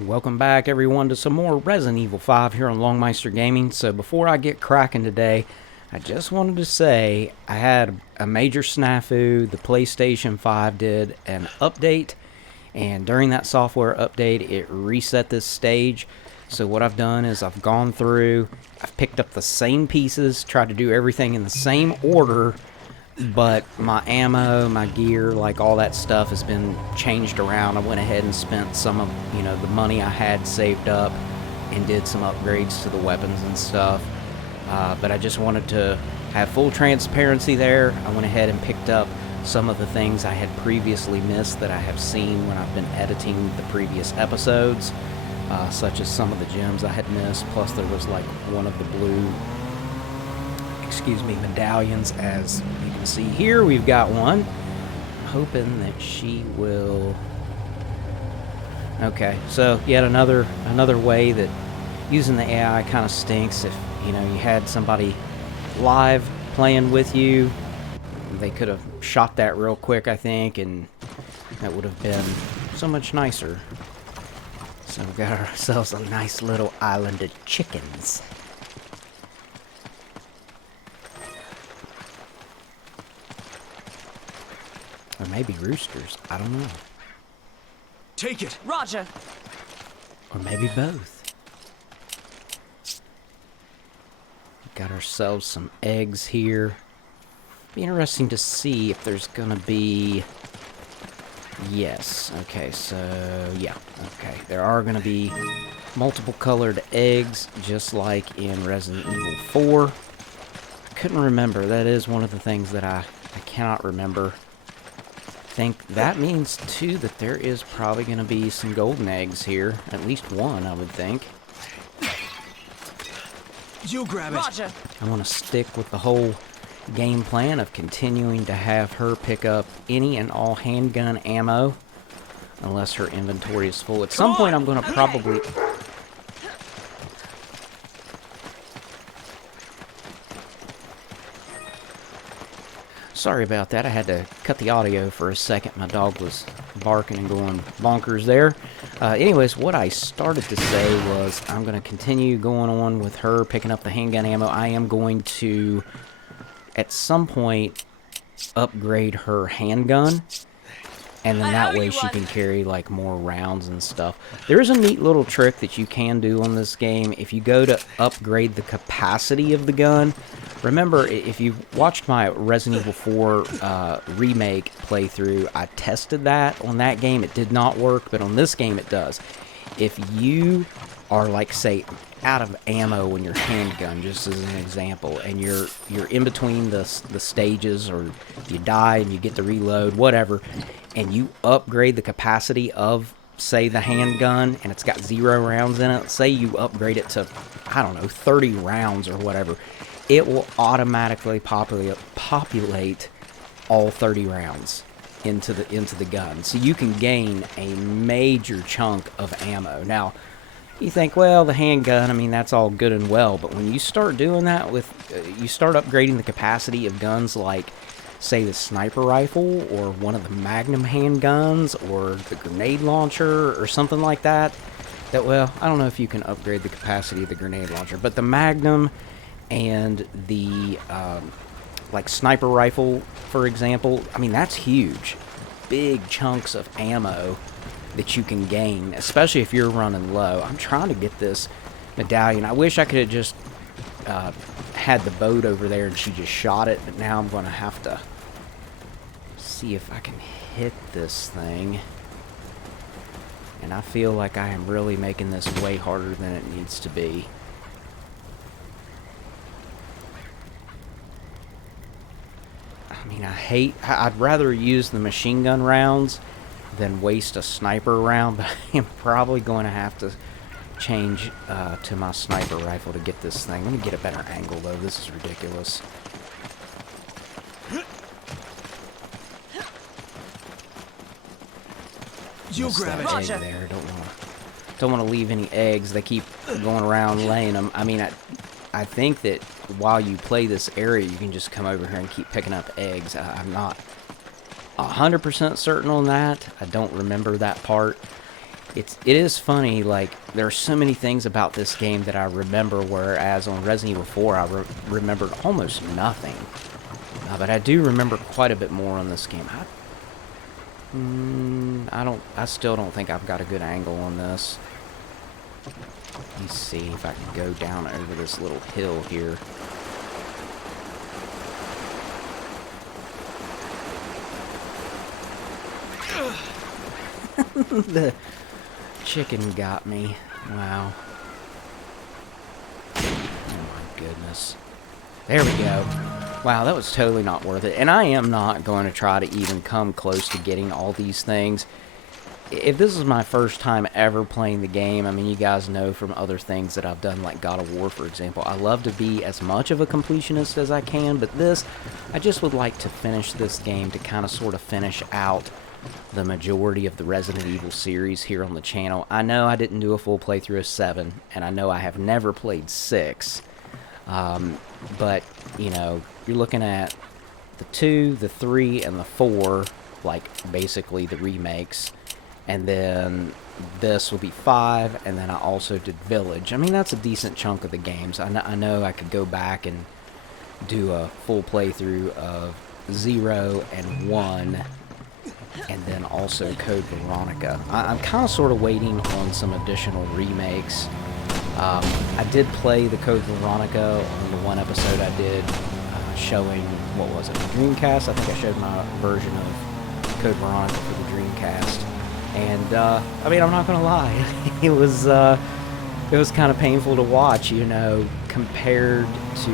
Welcome back, everyone, to some more Resident Evil 5 here on Longmeister Gaming. So before I get cracking today, I just wanted to say I had a major snafu. The PlayStation 5 did an update, and during that software update, it reset this stage. So what I've done is I've gone through, I've picked up the same pieces, tried to do everything in the same order, but my ammo, my gear, like all that stuff has been changed around. I went ahead and spent some of, the money I had saved up and did some upgrades to the weapons and stuff. But I just wanted to have full transparency there. I went ahead and picked up some of the things I had previously missed that I have seen when I've been editing the previous episodes, such as some of the gems I had missed, plus there was like one of the blue medallions. As you can see here, we've got one. I'm hoping that she will... Okay, so yet another way that using the AI kind of stinks. If, you had somebody live playing with you, they could have shot that real quick, I think, and that would have been so much nicer. So we got ourselves a nice little island of chickens. Or maybe roosters. I don't know. Take it! Roger! Or maybe both. Got ourselves some eggs here. Be interesting to see if there's gonna be... Yes. Okay, so... Yeah. Okay. There are gonna be multiple colored eggs, just like in Resident Evil 4. I couldn't remember. That is one of the things that I cannot remember. I think that means, too, that there is probably going to be some golden eggs here. At least one, I would think. You grab it. Roger. I want to stick with the whole game plan of continuing to have her pick up any and all handgun ammo, unless her inventory is full. At some point, I'm going to probably... Sorry about that. I had to cut the audio for a second. My dog was barking and going bonkers there. Anyways, what I started to say was I'm going to continue going on with her picking up the handgun ammo. I am going to, at some point, upgrade her handgun. And then that way she can carry, like, more rounds and stuff. There is a neat little trick that you can do on this game. If you go to upgrade the capacity of the gun... Remember, if you've watched my Resident Evil 4 remake playthrough, I tested that on that game. It did not work, but on this game it does. If you are, like, say, out of ammo in your handgun, just as an example, and you're in between the stages, or you die and you get to reload, whatever, and you upgrade the capacity of, say, the handgun, and it's got 0 rounds in it, say you upgrade it to, I don't know, 30 rounds or whatever, it will automatically populate all 30 rounds into the gun. So you can gain a major chunk of ammo. Now, you think, well, the handgun, I mean, that's all good and well, but when you start doing that with, you start upgrading the capacity of guns like, say, the sniper rifle, or one of the Magnum handguns, or the grenade launcher, or something like that, well, I don't know if you can upgrade the capacity of the grenade launcher, but the Magnum and the, like, sniper rifle, for example, I mean, that's huge. Big chunks of ammo that you can gain, especially if you're running low. I'm trying to get this medallion. I wish I could have just had the boat over there and she just shot it, but now I'm going to have to see if I can hit this thing. And I feel like I am really making this way harder than it needs to be. I mean, I'd rather use the machine gun rounds than waste a sniper round, but I am probably going to have to change to my sniper rifle to get this thing. Let me get a better angle, though. This is ridiculous. You grab it. Egg there. Don't want to leave any eggs. They keep going around laying them. I mean, I think that while you play this area, you can just come over here and keep picking up eggs. I'm not 100% certain on that. I don't remember that part. it is funny, like, there are so many things about this game that I remember, whereas on Resident Evil 4 I remembered almost nothing. But I do remember quite a bit more on this game. I still don't think I've got a good angle on this. Let me see if I can go down over this little hill here. The chicken got me. Wow. Oh my goodness. There we go. Wow, that was totally not worth it. And I am not going to try to even come close to getting all these things. If this is my first time ever playing the game, I mean, you guys know from other things that I've done, like God of War, for example, I love to be as much of a completionist as I can, but this, I just would like to finish this game to kind of sort of finish out the majority of the Resident Evil series here on the channel. I know I didn't do a full playthrough of 7, and I know I have never played 6, but, you know, you're looking at the 2, the 3, and the 4, like, basically the remakes, and then this will be 5, and then I also did Village. I mean, that's a decent chunk of the games. I know I could go back and do a full playthrough of 0 and 1, and then also Code Veronica. I'm kind of sort of waiting on some additional remakes. I did play the Code Veronica on the one episode I did showing, what was it, the Dreamcast? I think I showed my version of Code Veronica for the Dreamcast. And, I mean, I'm not going to lie, it was kind of painful to watch, you know, compared to,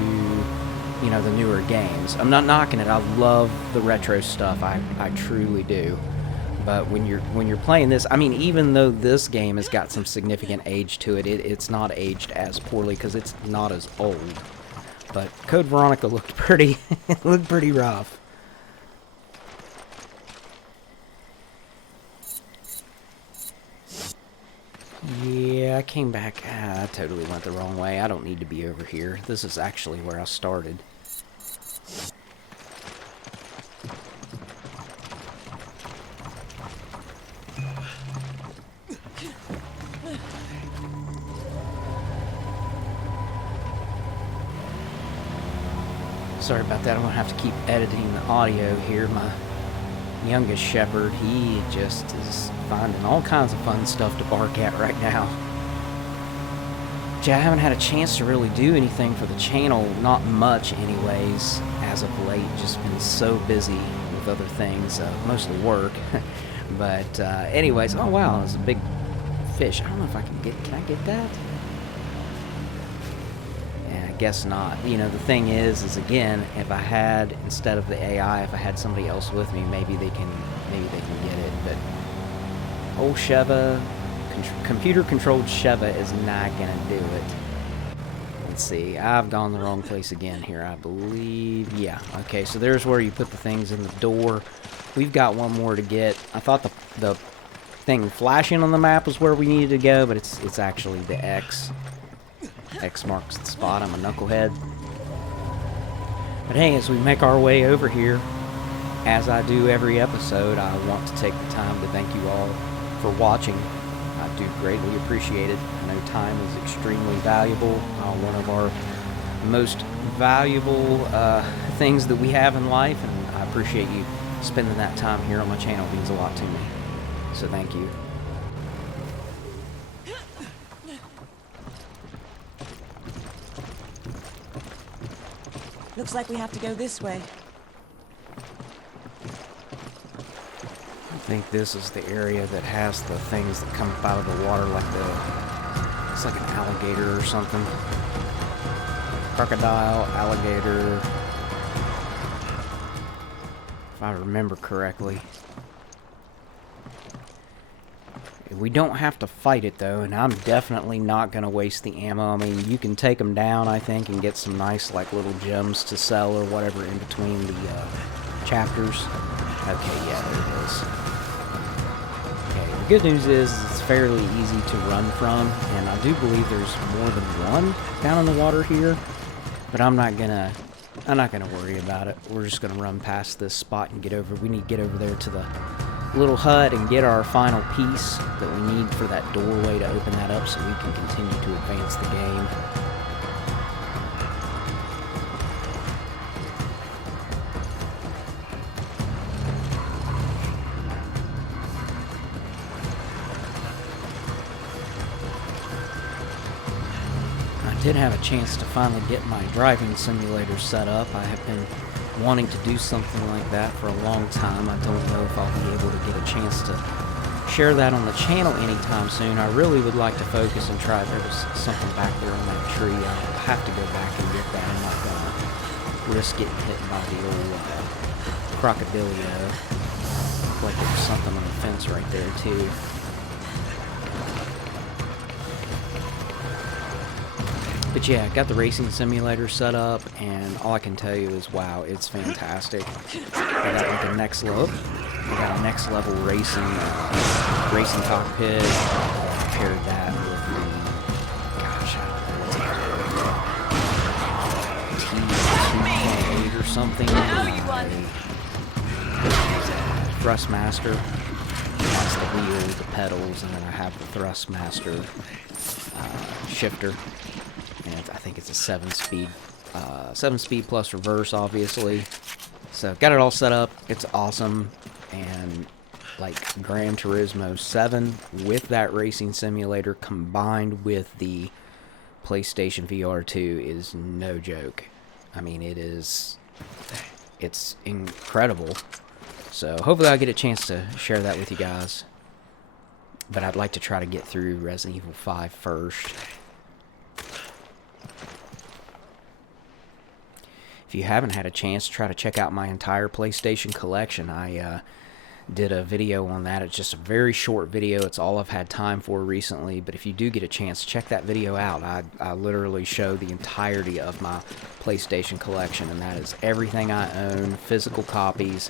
you know, the newer games. I'm not knocking it. I love the retro stuff. I truly do. But when you're playing this, I mean, even though this game has got some significant age to it, it's not aged as poorly because it's not as old. But Code Veronica looked pretty rough. Yeah, I came back. I totally went the wrong way. I don't need to be over here. This is actually where I started. Sorry about that. I'm going to have to keep editing the audio here. My youngest shepherd, he just is finding all kinds of fun stuff to bark at right now. Which I haven't had a chance to really do anything for the channel, not much anyways, as of late. Just been so busy with other things, mostly work. But anyways, oh wow, it's a big fish. I don't know if I can I get that? Guess not. You know, the thing is again, if I had, instead of the AI, if I had somebody else with me, maybe they can get it. But old Sheva, computer controlled Sheva is not gonna do it. Let's see, I've gone the wrong place again here, I believe. Yeah, okay, so there's where you put the things in the door. We've got one more to get. I thought the thing flashing on the map was where we needed to go, but it's actually the X. X marks the spot. I'm a knucklehead. But hey, as we make our way over here, as I do every episode, I want to take the time to thank you all for watching. I do greatly appreciate it. I know time is extremely valuable. One of our most valuable things that we have in life, and I appreciate you spending that time here on my channel. It means a lot to me. So thank you. Looks like we have to go this way. I think this is the area that has the things that come up out of the water, like it's like an alligator or something. Crocodile, alligator, if I remember correctly. We don't have to fight it though, and I'm definitely not going to waste the ammo. I mean, you can take them down, I think, and get some nice, like, little gems to sell or whatever in between the chapters. Okay, yeah, there it is. Okay, the good news is it's fairly easy to run from, and I do believe there's more than one down in the water here, but I'm not gonna worry about it. We're just gonna run past this spot and get over. We need to get over there to the little hut and get our final piece that we need for that doorway to open that up so we can continue to advance the game. I did have a chance to finally get my driving simulator set up. I have been wanting to do something like that for a long time. I don't know if I'll be able to get a chance to share that on the channel anytime soon. I really would like to focus and try. There was something back there on that tree. I'll have to go back and get that. I'm not going to risk getting hit by the old crocodilio. Like there was something on the fence right there too. But yeah, got the racing simulator set up, and all I can tell you is, wow, it's fantastic. I got like a next level, racing cockpit. I paired that with the, gosh, I don't know what's it called, T2.8 or something. Thrustmaster. That's the wheel, the pedals, and then I have the Thrustmaster shifter. And I think it's a 7-speed plus reverse, obviously. So got it all set up. It's awesome, and like Gran Turismo 7 with that racing simulator combined with the PlayStation VR 2 is no joke. I mean, it's incredible. So hopefully I'll get a chance to share that with you guys. But I'd like to try to get through Resident Evil 5 first. If you haven't had a chance, try to check out my entire PlayStation collection. I did a video on that. It's just a very short video. It's all I've had time for recently. But if you do get a chance, check that video out. I literally show the entirety of my PlayStation collection, and that is everything I own, physical copies,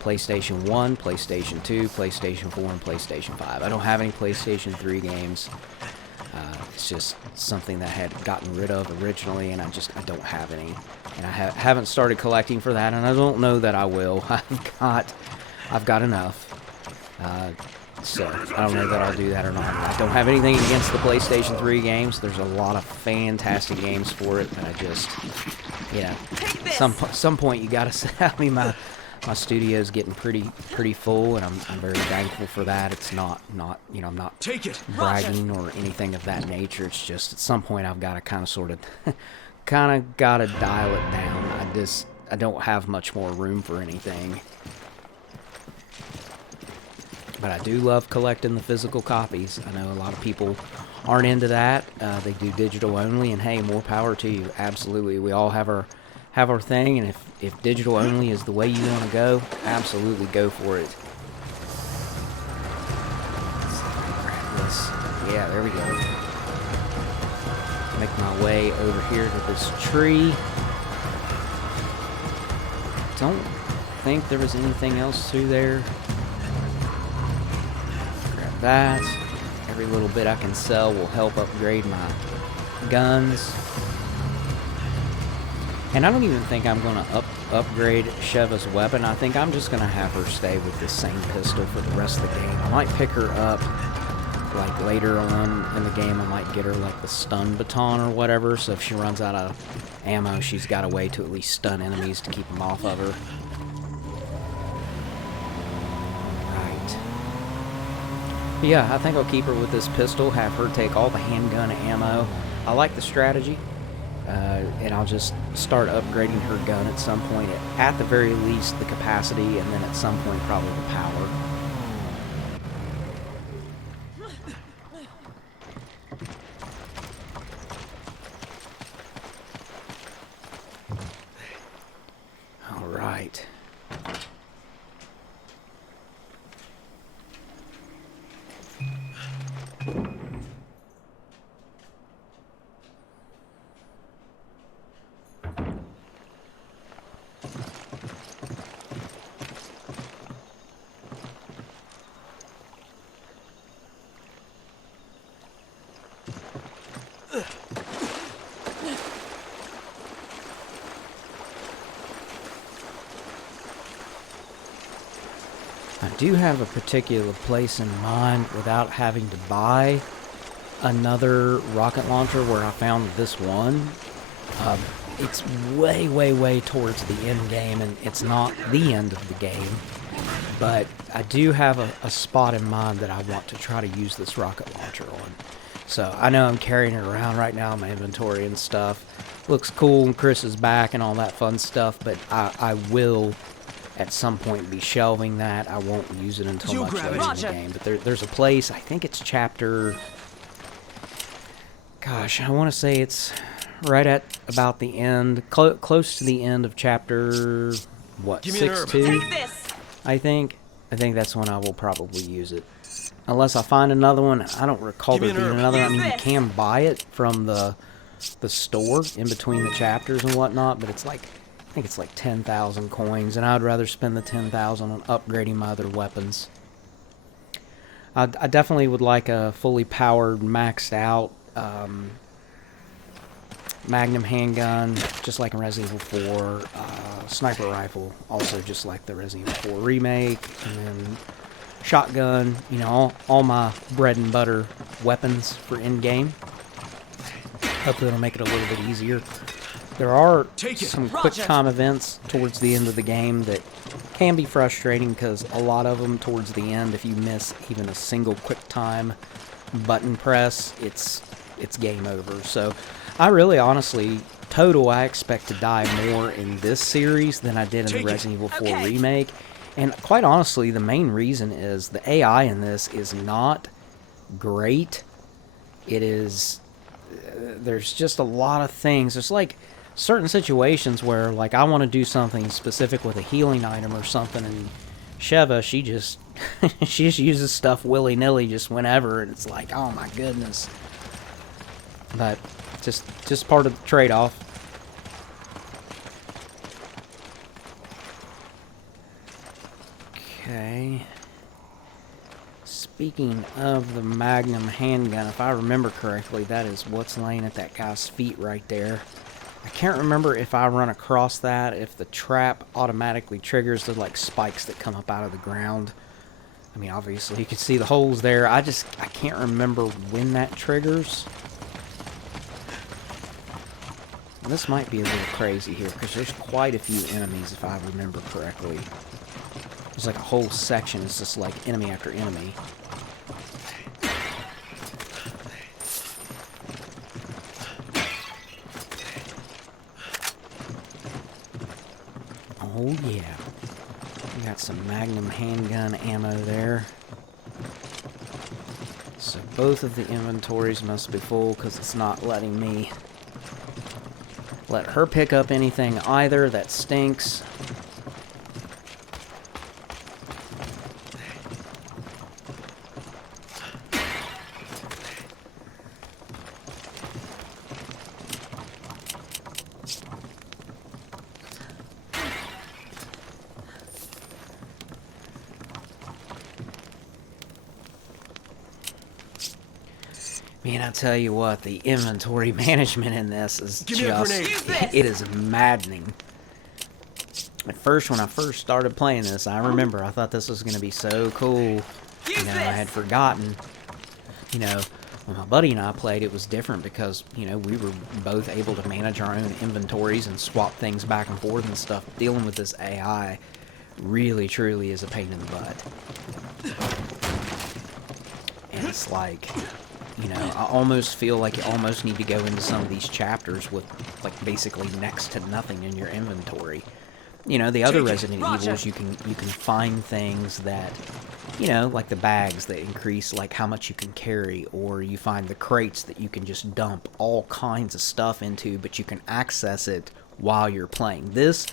PlayStation 1, PlayStation 2, PlayStation 4, and PlayStation 5. I don't have any PlayStation 3 games. It's just something that I had gotten rid of originally, and I don't have any. And I haven't started collecting for that, and I don't know that I will. I've got enough. So I don't know that I'll do that or not. I don't have anything against the PlayStation 3 games. There's a lot of fantastic games for it, but I just, you know, some point you gotta say, I mean, my studio's getting pretty full, and I'm very thankful for that. It's not you know, I'm not bragging or anything of that nature. It's just at some point I've got to kind of gotta dial it down. I don't have much more room for anything. But I do love collecting the physical copies. I know a lot of people aren't into that. They do digital only, and hey, more power to you. Absolutely, we all have our thing, and if digital only is the way you want to go, absolutely go for it. Let's see if I can grab this. Yeah, there we go. Make my way over here to this tree. Don't think there was anything else through there. Grab that. Every little bit I can sell will help upgrade my guns. And I don't even think I'm going to upgrade Sheva's weapon. I think I'm just going to have her stay with the same pistol for the rest of the game. I might pick her up, like, later on in the game. I might get her, like, the stun baton or whatever. So if she runs out of ammo, she's got a way to at least stun enemies to keep them off of her. Right. But yeah, I think I'll keep her with this pistol, have her take all the handgun ammo. I like the strategy. And I'll just start upgrading her gun at some point. At the very least, the capacity, and then at some point, probably the power. All right. do have a particular place in mind without having to buy another rocket launcher where I found this one. It's way, way, way towards the end game, and it's not the end of the game. But I do have a spot in mind that I want to try to use this rocket launcher on. So I know I'm carrying it around right now in my inventory and stuff. Looks cool, and Chris is back and all that fun stuff, but I will at some point be shelving that. I won't use it until much later in the game. But there's a place, I think it's chapter... Gosh, I want to say it's right at about the end, close to the end of chapter, what, 6-2? I think that's when I will probably use it. Unless I find another one. I don't recall there being another one. I mean, you can buy it from the store in between the chapters and whatnot, but it's like, I think it's like 10,000 coins, and I'd rather spend the 10,000 on upgrading my other weapons. I definitely would like a fully powered, maxed out Magnum handgun, just like in Resident Evil 4, sniper rifle, also just like the Resident Evil 4 remake, and then shotgun, you know, all my bread and butter weapons for in-game. Hopefully it'll make it a little bit easier. There are some quick time events towards the end of the game that can be frustrating because a lot of them towards the end, if you miss even a single quick time button press, it's game over. So I really honestly, I expect to die more in this series than I did in the Resident Evil 4 remake. And quite honestly, the main reason is the AI in this is not great. It is, there's just a lot of things. There's like certain situations where like I want to do something specific with a healing item or something, and Sheva, she just uses stuff willy-nilly just whenever, and it's like, oh my goodness. But just part of the trade-off. Okay. Speaking of the Magnum handgun, if I remember correctly, that is what's laying at that guy's feet right there. I can't remember if I run across that, if the trap automatically triggers the like spikes that come up out of the ground. I mean, obviously you can see the holes there. I can't remember when that triggers. This might be a little crazy here, because there's quite a few enemies, if I remember correctly. There's like a whole section, it's just like enemy after enemy. Oh yeah. We got some Magnum handgun ammo there. So both of the inventories must be full, because it's not letting me let her pick up anything either. That stinks. Man, I tell you what, the inventory management in this is just, it is maddening. At first, when I first started playing this, I remember I thought this was going to be so cool. You know, I had forgotten, you know, when my buddy and I played, it was different because, you know, we were both able to manage our own inventories and swap things back and forth and stuff. Dealing with this AI really, truly is a pain in the butt. And it's like, you know, I almost feel like you almost need to go into some of these chapters with, like, basically next to nothing in your inventory. You know, the other Resident Evils, you can find things that, you know, like the bags that increase, like, how much you can carry, or you find the crates that you can just dump all kinds of stuff into, but you can access it while you're playing. This,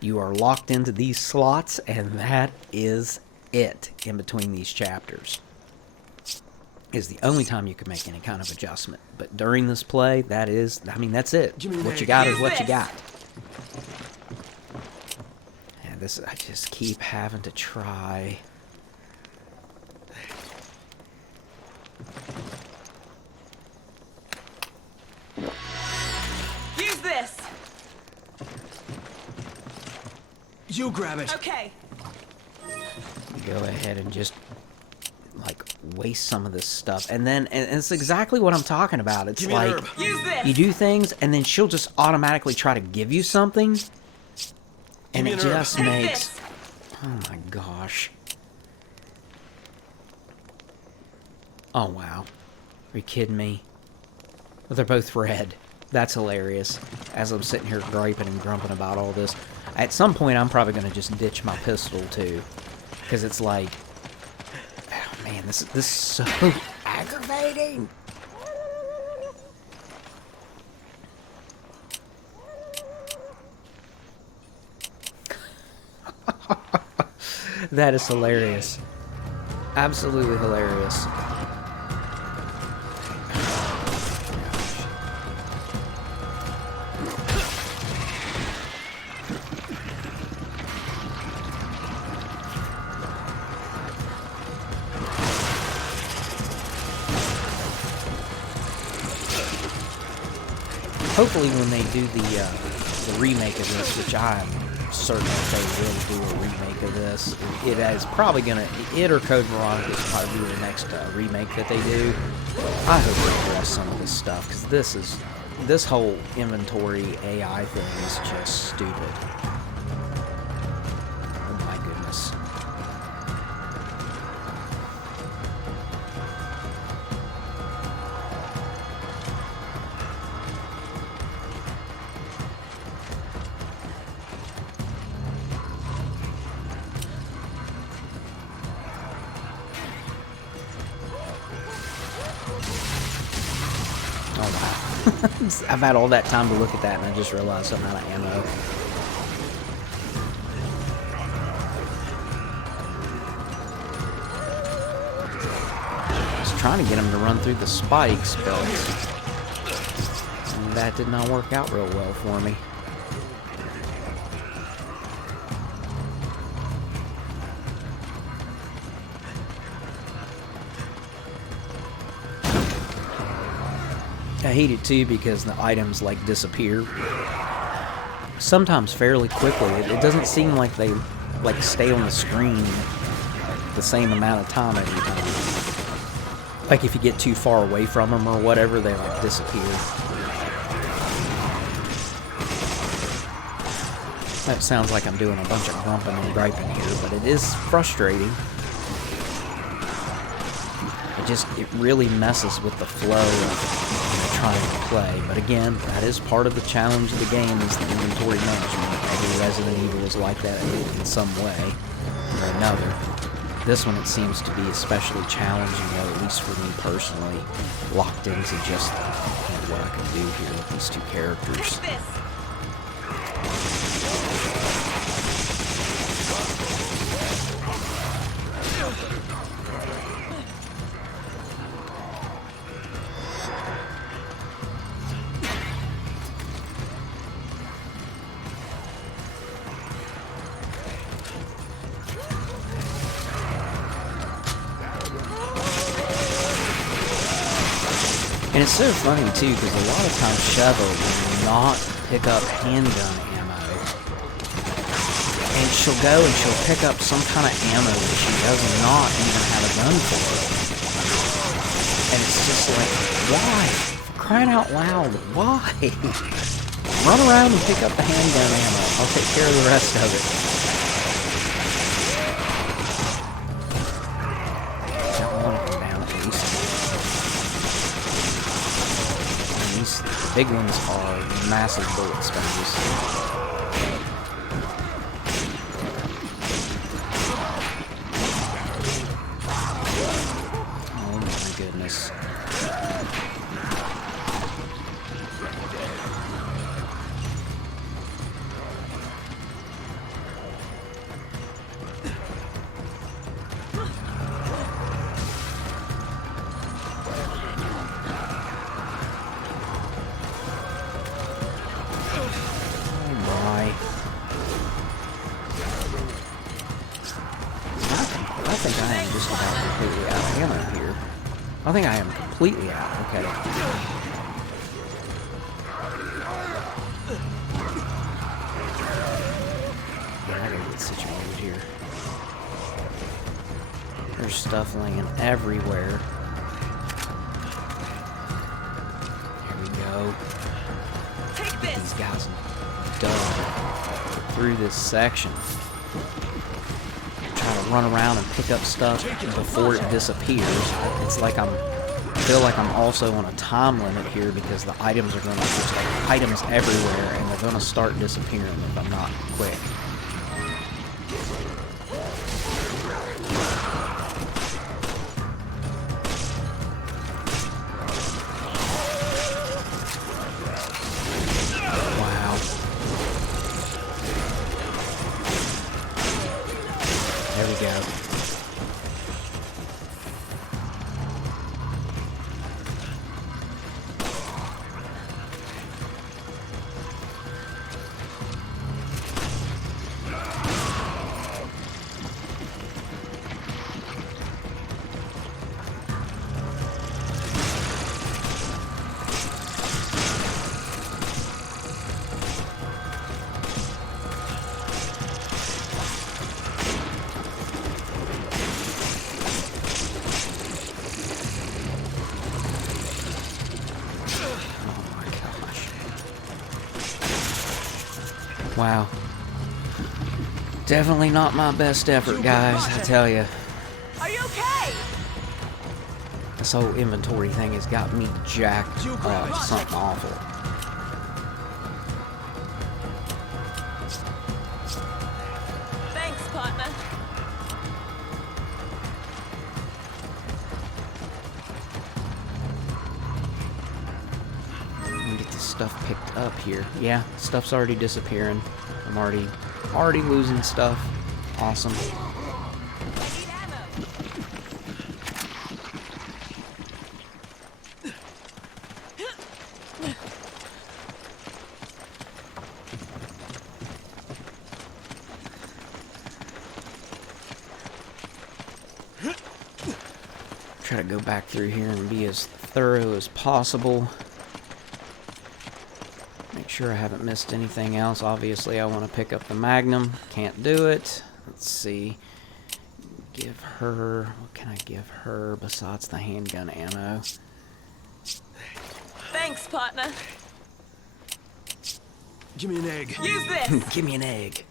you are locked into these slots, and that is it in between these chapters. Is the only time you can make any kind of adjustment. But during this play, that is, I mean, that's it. What you got is what you got. And this, I just keep having to try. Use this. You grab it. Okay. go ahead and just like waste some of this stuff. And then and it's exactly what I'm talking about. It's like you do things and then she'll just automatically try to give you something. And it just makes... Oh my gosh. Oh wow. Are you kidding me? But they're both red. That's hilarious. As I'm sitting here griping and grumping about all this. At some point I'm probably going to just ditch my pistol too. Because it's like... Oh man, this is so aggravating. That is hilarious. Absolutely hilarious. Hopefully when they do the remake of this, which I'm certain that they will do a remake of this, it is probably gonna, it or Code Veronica is probably be the next remake that they do. I hope they address some of this stuff, because this whole inventory AI thing is just stupid. Oh my goodness. Oh wow. I've had all that time to look at that and I just realized I'm out of ammo. I was trying to get him to run through the spikes, but that did not work out real well for me. I hate it too because the items like disappear sometimes fairly quickly. It doesn't seem like they like stay on the screen the same amount of time every time. Like if you get too far away from them or whatever, they like disappear. That sounds like I'm doing a bunch of grumping and griping here, but it is frustrating. It really messes with the flow of trying to play. But again, that is part of the challenge of the game, is the inventory management. Every Resident Evil is like that in some way or another. This one, it seems to be especially challenging, though, at least for me personally, locked into just what I can do here with these two characters. And it's so funny too, because a lot of times Sheva will not pick up handgun ammo. And she'll go and she'll pick up some kind of ammo that she does not even have a gun for. And it's just like, why? For crying out loud, why? Run around and pick up the handgun ammo. I'll take care of the rest of it. The big ones are massive bullet sponges. Oh my goodness. I think I am just about completely out of ammo here. I think I am completely out. Okay. Yeah, I gotta get situated here. stuff laying everywhere. There we go. Take These this. guys dug through this section. Trying to run around and pick up stuff before it disappears. It's like I feel like I'm also on a time limit here because the items are going to just like items everywhere and they're going to start disappearing if I'm not quick. Wow. There we go. Wow. Definitely not my best effort, guys, I tell you. Are you okay? This whole inventory thing has got me jacked up. Something awful. Thanks, partner. Let me get this stuff picked up here. Yeah, stuff's already disappearing. I'm already losing stuff. Awesome. I need ammo. Try to go back through here and be as thorough as possible. Make sure I haven't missed anything else. Obviously, I want to pick up the Magnum. Can't do it. Let's see. Give her... What can I give her besides the handgun ammo? Thanks, partner. Give me an egg. Use this. Give me an egg.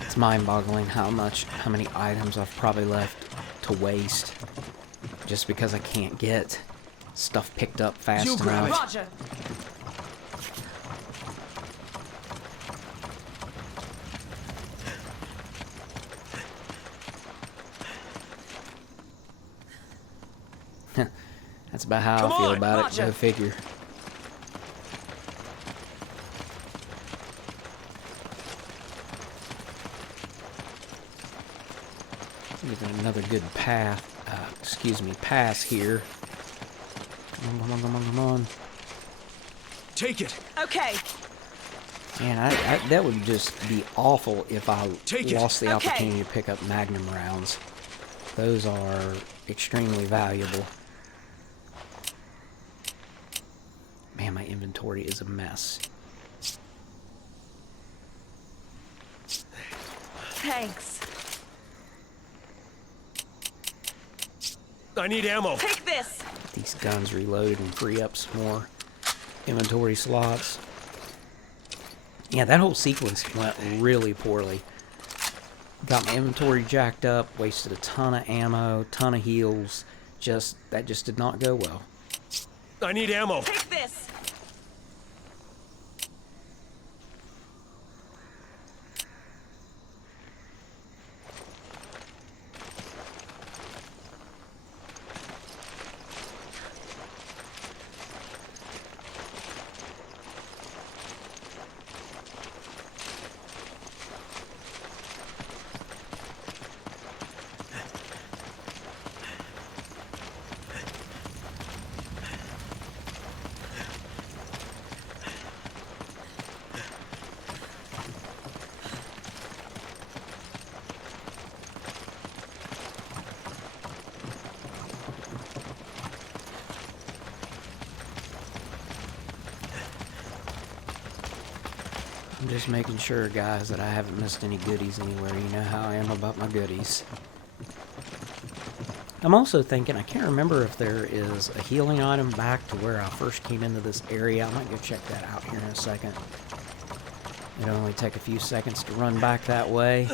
It's mind-boggling how many items I've probably left to waste just because I can't get stuff picked up fast You grab enough. Roger. That's about how Come I feel on, about it. Roger. Go figure. Get another good pass here. Come on. Take it. Okay. Man, that would just be awful if I Take it. lost the Okay. opportunity to pick up Magnum rounds. Those are extremely valuable. Man, my inventory is a mess. Thanks. I need ammo. Take this. Get these guns reloaded and free up some more inventory slots. Yeah, that whole sequence went really poorly. Got my inventory jacked up, wasted a ton of ammo, ton of heals. That just did not go well. I need ammo. Take this. I'm just making sure, guys, that I haven't missed any goodies anywhere. You know how I am about my goodies. I'm also thinking, I can't remember if there is a healing item back to where I first came into this area. I might go check that out here in a second. It'll only take a few seconds to run back that way.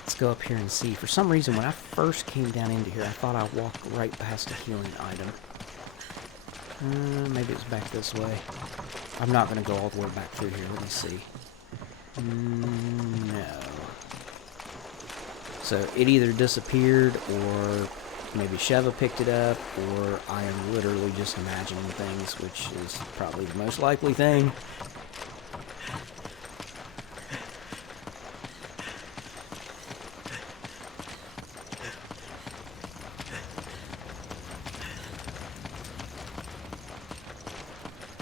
Let's go up here and see. For some reason, when I first came down into here, I thought I walked right past a healing item. Maybe it's back this way. I'm not going to go all the way back through here. Let me see. No. So it either disappeared, or maybe Sheva picked it up, or I am literally just imagining things, which is probably the most likely thing.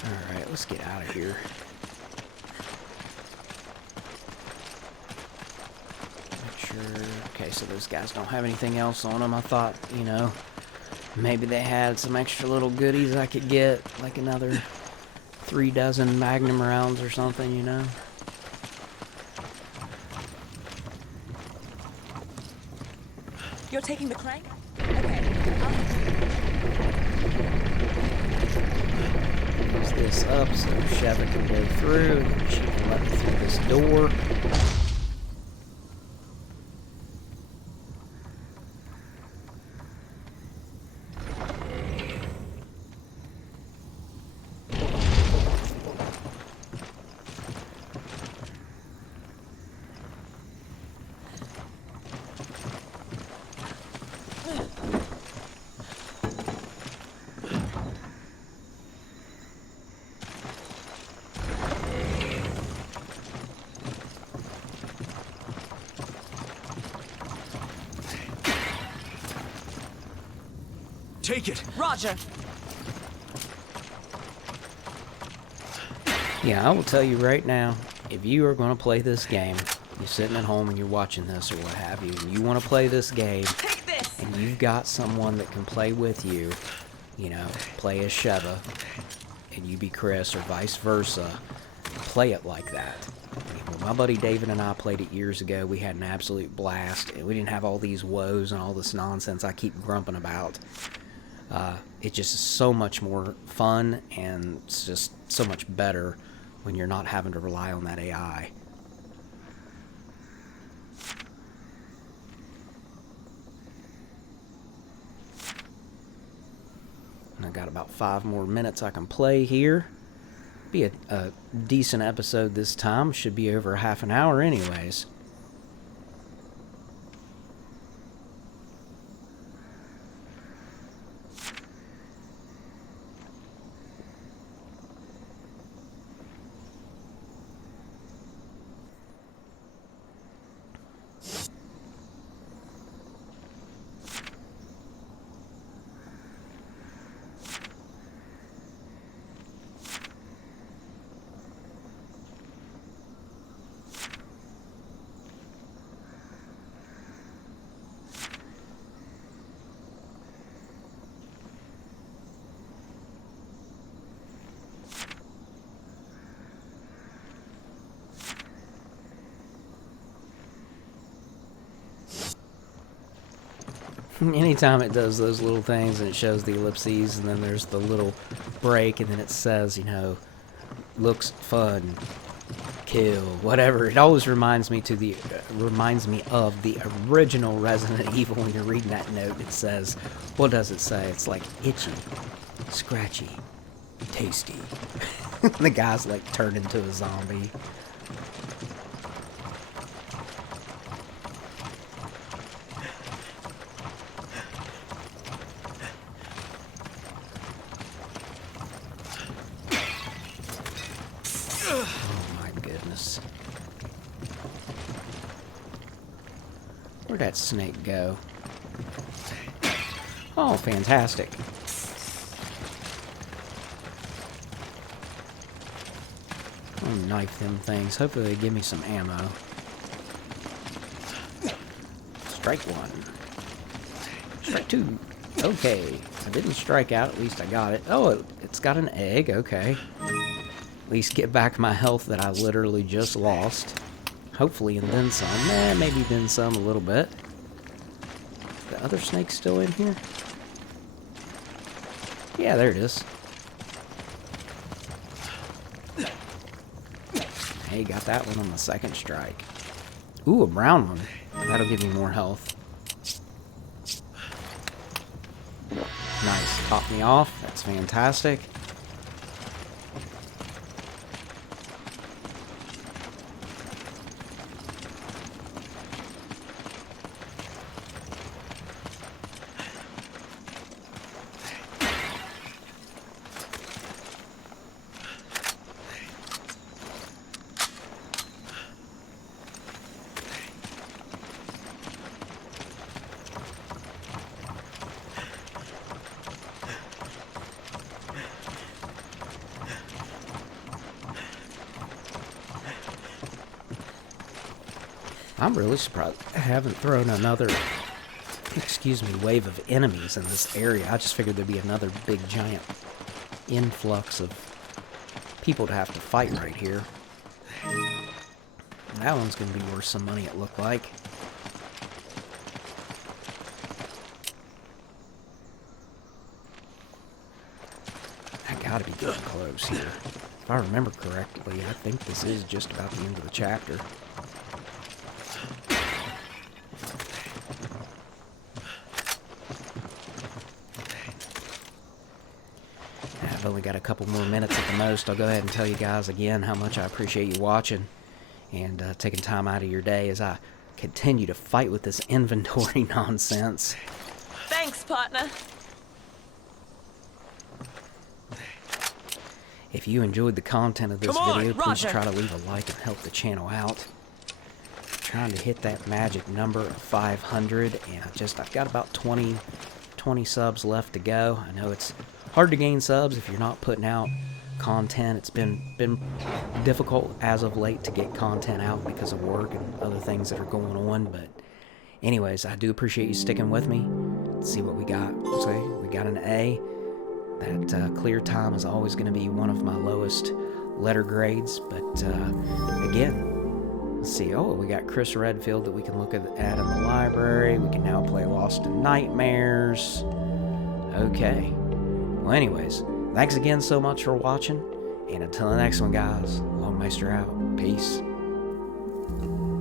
Alright, let's get out of here. Okay, so those guys don't have anything else on them. I thought, you know, maybe they had some extra little goodies I could get, like another 3 dozen Magnum rounds or something, you know. You're taking the crank? Okay. Close this up so Sheva can go through, and she can let me through this door. Take it! Roger. Yeah, I will tell you right now, if you are going to play this game, you're sitting at home and you're watching this or what have you, and you want to play this game, Take this. and you've got someone that can play with you, you know, play as Sheva, and you be Chris, or vice versa, play it like that. When my buddy David and I played it years ago, we had an absolute blast, and we didn't have all these woes and all this nonsense I keep grumping about. It just is so much more fun, and it's just so much better when you're not having to rely on that AI. And I got about 5 more minutes I can play here. Be a decent episode this time. Should be over half an hour anyways. Anytime it does those little things and it shows the ellipses and then there's the little break and then it says, you know, looks fun, kill, whatever, it always reminds me of the original Resident Evil. When you're reading that note, it says, what does it say? It's like itchy, scratchy, tasty. The guy's like turned into a zombie. Where'd that snake go? Oh, fantastic. I'll knife them things. Hopefully they give me some ammo. Strike 1. Strike 2. Okay. I didn't strike out. At least I got it. Oh, it It's got an egg, okay. At least get back my health that I literally just lost. Hopefully, and then some. Maybe then some a little bit. The other snake still in here? Yeah, there it is. Hey, got that one on the second strike. Ooh, a brown one. That'll give me more health. Nice. Top me off. That's fantastic. I'm really surprised I haven't thrown another, wave of enemies in this area. I just figured there'd be another big giant influx of people to have to fight right here. That one's going to be worth some money, it looked like. I gotta be getting close here. If I remember correctly, I think this is just about the end of the chapter. I've only got a couple more minutes at the most. I'll go ahead and tell you guys again how much I appreciate you watching and taking time out of your day as I continue to fight with this inventory nonsense. Thanks, partner. If you enjoyed the content of this Come on, video, please Roger. try to leave a like and help the channel out. I'm trying to hit that magic number of 500, and I've got about 20 subs left to go. I know it's hard to gain subs if you're not putting out content. It's been difficult as of late to get content out because of work and other things that are going on, but anyways, I do appreciate you sticking with me. Let's see what we got. So we got an A. That clear time is always going to be one of my lowest letter grades, but again, let's see. Oh, we got Chris Redfield that we can look at in the library. We can now play Lost in Nightmares. Okay. Well, anyways, thanks again so much for watching, and until the next one, guys, Longmeister out. Peace.